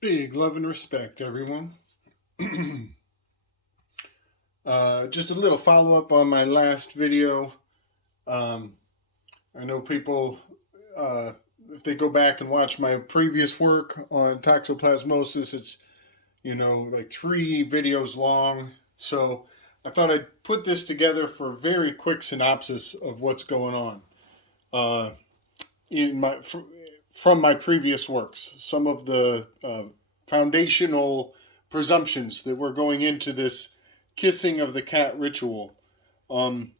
Big love and respect, everyone. Just a little follow up on my last video. Um, I know people, uh, if they go back and watch my previous work on toxoplasmosis, it's, like 3 videos long. So I thought I'd put this together for a very quick synopsis of what's going on uh, in my from my previous works. Some of the foundational presumptions that we're going into this kissing of the cat ritual. Um,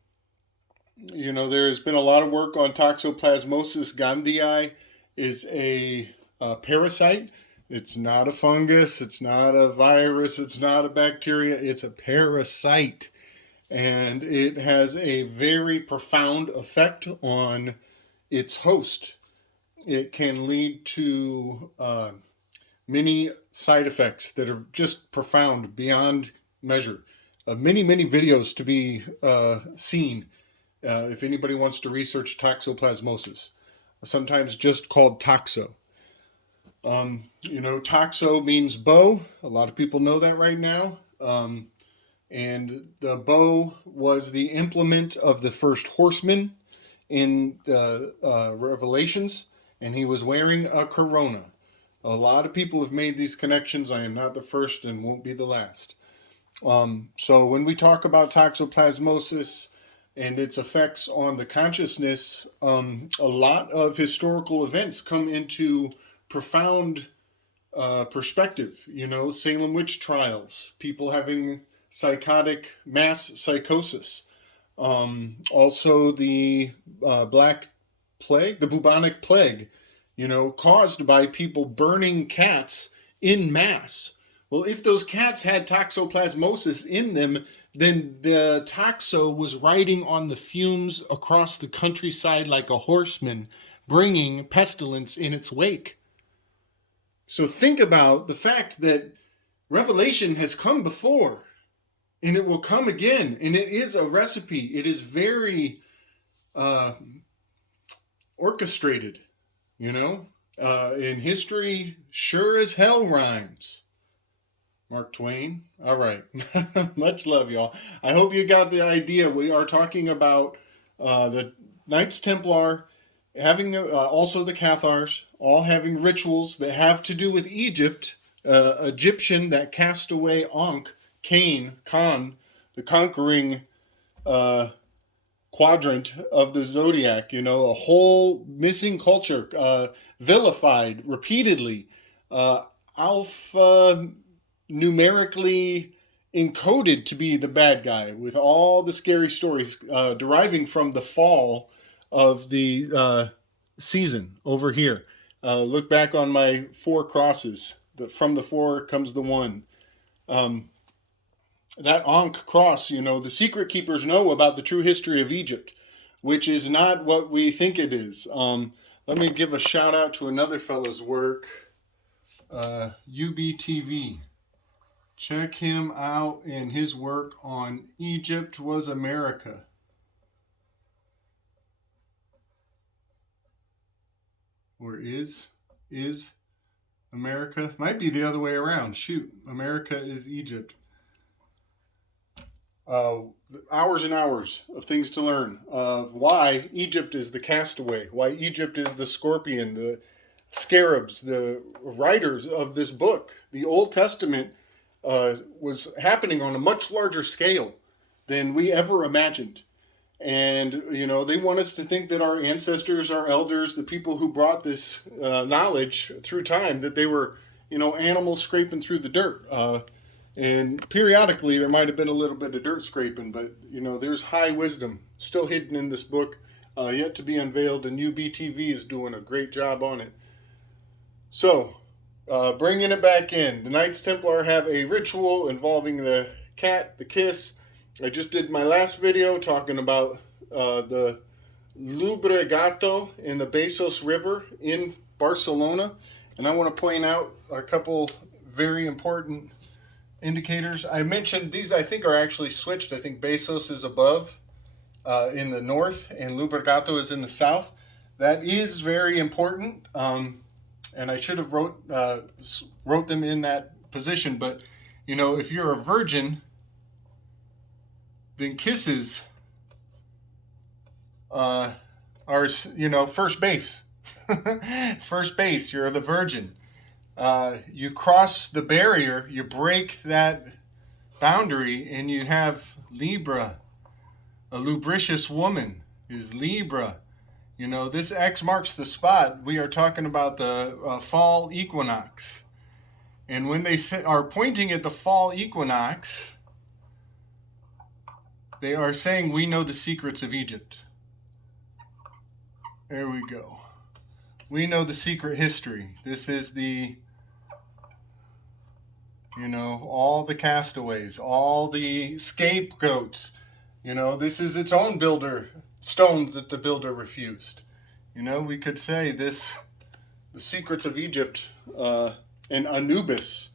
there has been a lot of work on toxoplasmosis gondii. Is a parasite. It's not a fungus. It's not a virus. It's not a bacteria. It's a parasite, and it has a very profound effect on its host. It can lead to many side effects that are just profound beyond measure. Many videos to be seen if anybody wants to research toxoplasmosis, sometimes just called toxo. Toxo means bow. A lot of people know that right now. And the bow was the implement of the first horseman in the Revelations, and he was wearing a corona. A lot of people have made these connections. I am not the first and won't be the last. So when we talk about toxoplasmosis and its effects on the consciousness, a lot of historical events come into profound perspective. Salem witch trials, people having psychotic mass psychosis. Also the Black Plague, the bubonic plague, caused by people burning cats in mass. Well, if those cats had toxoplasmosis in them, then the toxo was riding on the fumes across the countryside like a horseman, bringing pestilence in its wake. So think about the fact that Revelation has come before, and it will come again, and it is a recipe. It is very orchestrated, and history sure as hell rhymes. Mark Twain. All right. Much love, y'all. I hope you got the idea. We are talking about the Knights Templar having also the Cathars, all having rituals that have to do with Egypt. Egyptian that cast away Ankh, Khan, the conquering quadrant of the zodiac, a whole missing culture, vilified repeatedly, alpha numerically encoded to be the bad guy, with all the scary stories deriving from the fall of the season over here. Look back on my 4 crosses. From the 4 comes the 1. That Ankh cross, the secret keepers know about the true history of Egypt, which is not what we think it is. Let me give a shout out to another fellow's work, UBTV. Check him out in his work on Egypt Was America. Or is America? Might be the other way around. Shoot, America is Egypt. Hours and hours of things to learn of why Egypt is the castaway, why Egypt is the scorpion, the scarabs, the writers of this book. The Old Testament was happening on a much larger scale than we ever imagined. And, they want us to think that our ancestors, our elders, the people who brought this knowledge through time, that they were, animals scraping through the dirt. And periodically there might have been a little bit of dirt scraping, but, there's high wisdom still hidden in this book, yet to be unveiled, and UBTV is doing a great job on it. So, bringing it back in, the Knights Templar have a ritual involving the cat, the kiss. I just did my last video talking about the Lubregato in the Besós River in Barcelona. And I want to point out a couple very important indicators. I mentioned these, I think, are actually switched. I think Besós is above in the north and Lubregato is in the south. That is very important. and I should have wrote them in that position. But if you're a virgin, then kisses are first base. First base. You're the virgin. You cross the barrier. You break that boundary, and you have Libra. A lubricious woman is Libra. This X marks the spot. We are talking about the fall equinox. And when they are pointing at the fall equinox, they are saying, we know the secrets of Egypt. There we go. We know the secret history. This is all the castaways, all the scapegoats. This is its own stone that the builder refused. We could say the secrets of Egypt and Anubis.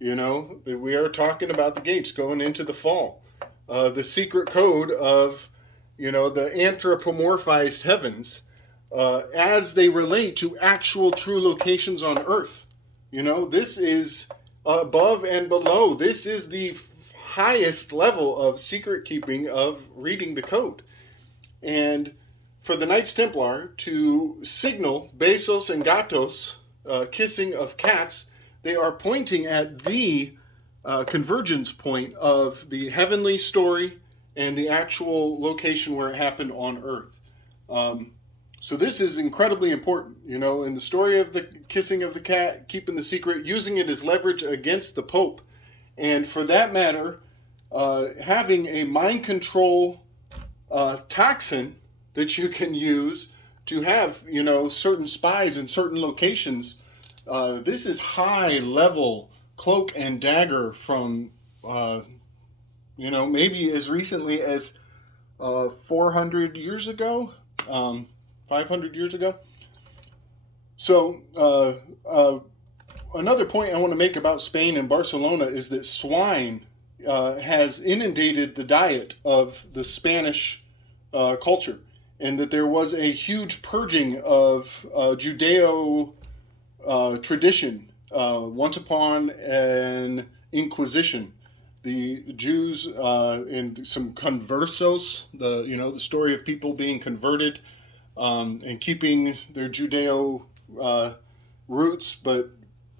We are talking about the gates going into the fall. The secret code of, the anthropomorphized heavens as they relate to actual true locations on earth. This is above and below. This is the highest level of secret keeping of reading the code. And for the Knights Templar to signal Besos and Gatos, kissing of cats, they are pointing at the convergence point of the heavenly story and the actual location where it happened on earth. So this is incredibly important, in the story of the kissing of the cat, keeping the secret, using it as leverage against the Pope. And for that matter, having a mind control toxin that you can use to have, certain spies in certain locations. This is high level cloak and dagger from, maybe as recently as 400 years ago, 500 years ago. So another point I want to make about Spain and Barcelona is that swine has inundated the diet of the Spanish culture, and that there was a huge purging of Judeo tradition once upon an Inquisition. The Jews and some conversos, the story of people being converted and keeping their Judeo roots, but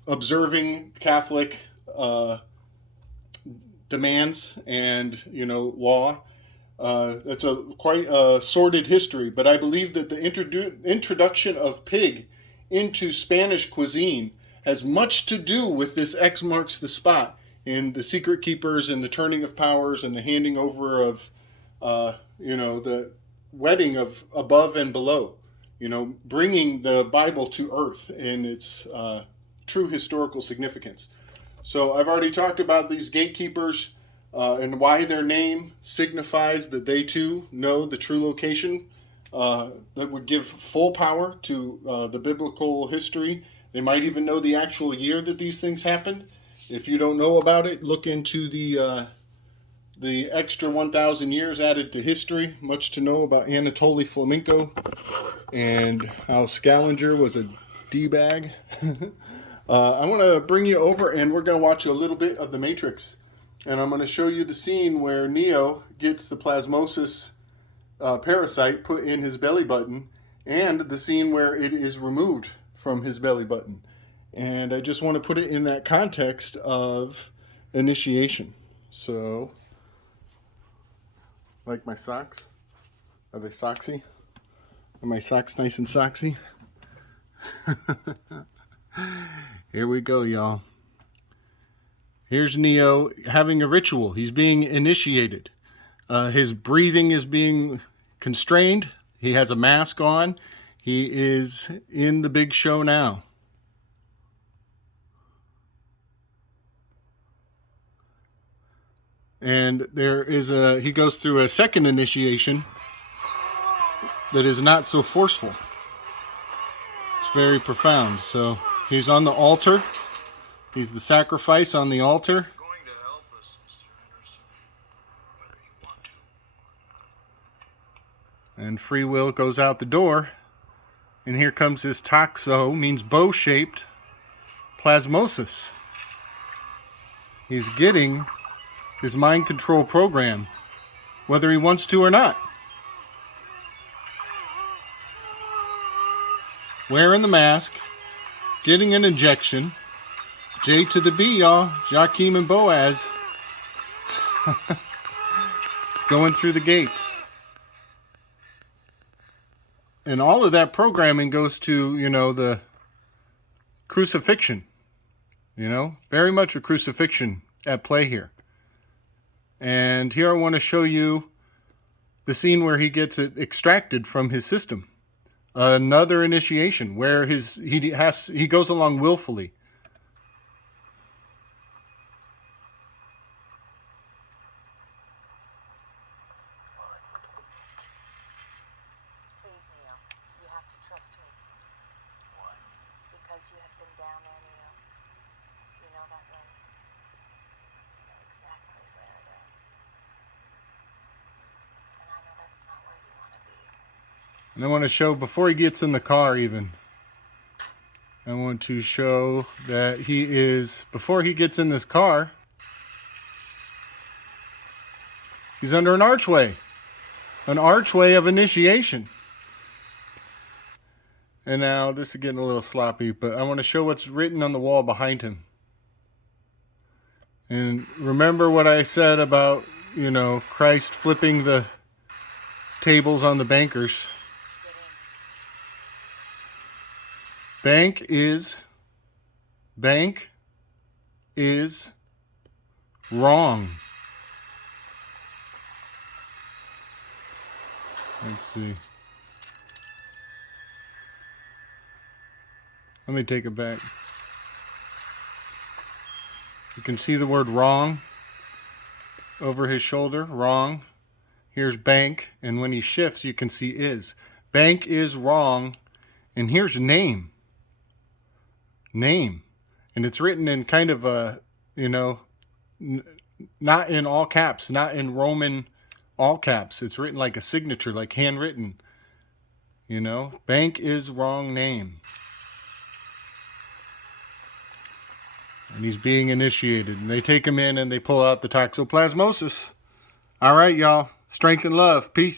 observing Catholic demands and law. That's quite a sordid history, but I believe that the introduction of pig into Spanish cuisine has much to do with this X marks the spot in the secret keepers and the turning of powers and the handing over of the wedding of above and below, bringing the Bible to earth in its true historical significance. So I've already talked about these gatekeepers and why their name signifies that they too know the true location that would give full power to the biblical history. They might even know the actual year that these things happened. If you don't know about it, look into the extra 1,000 years added to history. Much to know about Anatoly Flamenco and how Scaliger was a D-bag. I want to bring you over, and we're going to watch a little bit of The Matrix. And I'm going to show you the scene where Neo gets the plasmosis parasite put in his belly button, and the scene where it is removed from his belly button. And I just want to put it in that context of initiation. So, like my socks? Are they socksy? Are my socks nice and socksy? Here we go, y'all. Here's Neo having a ritual. He's being initiated. His breathing is being constrained. He has a mask on. He is in the big show now. And he goes through a second initiation that is not so forceful. It's very profound. So he's on the altar. He's the sacrifice on the altar. You're going to help us, Mr. Henderson, whether you want to. And free will goes out the door. And here comes his toxo, means bow-shaped plasmosis. He's getting his mind control program, whether he wants to or not. Wearing the mask, getting an injection. J to the B, y'all. Joachim and Boaz. It's going through the gates. And all of that programming goes to, the crucifixion. Very much a crucifixion at play here. And here I want to show you the scene where he gets it extracted from his system. Another initiation where he goes along willfully. Please, Neo, you have to trust me. Why? Because you have been down there, Neo. You know that room. You know exactly where it ends. And I know that's not where you want to be. And I want to show, before he gets in the car even, I want to show that before he gets in this car, he's under an archway of initiation. And now, this is getting a little sloppy, but I want to show what's written on the wall behind him. And remember what I said about, Christ flipping the tables on the bankers. Bank is wrong. Let's see. Let me take it back. You can see the word wrong over his shoulder. Wrong. Here's bank. And when he shifts, you can see is. Bank is wrong. And here's name. Name. And it's written in kind of a, not in all caps, not in Roman all caps. It's written like a signature, like handwritten. Bank is wrong name. And he's being initiated. And they take him in and they pull out the toxoplasmosis. All right, y'all. Strength and love. Peace.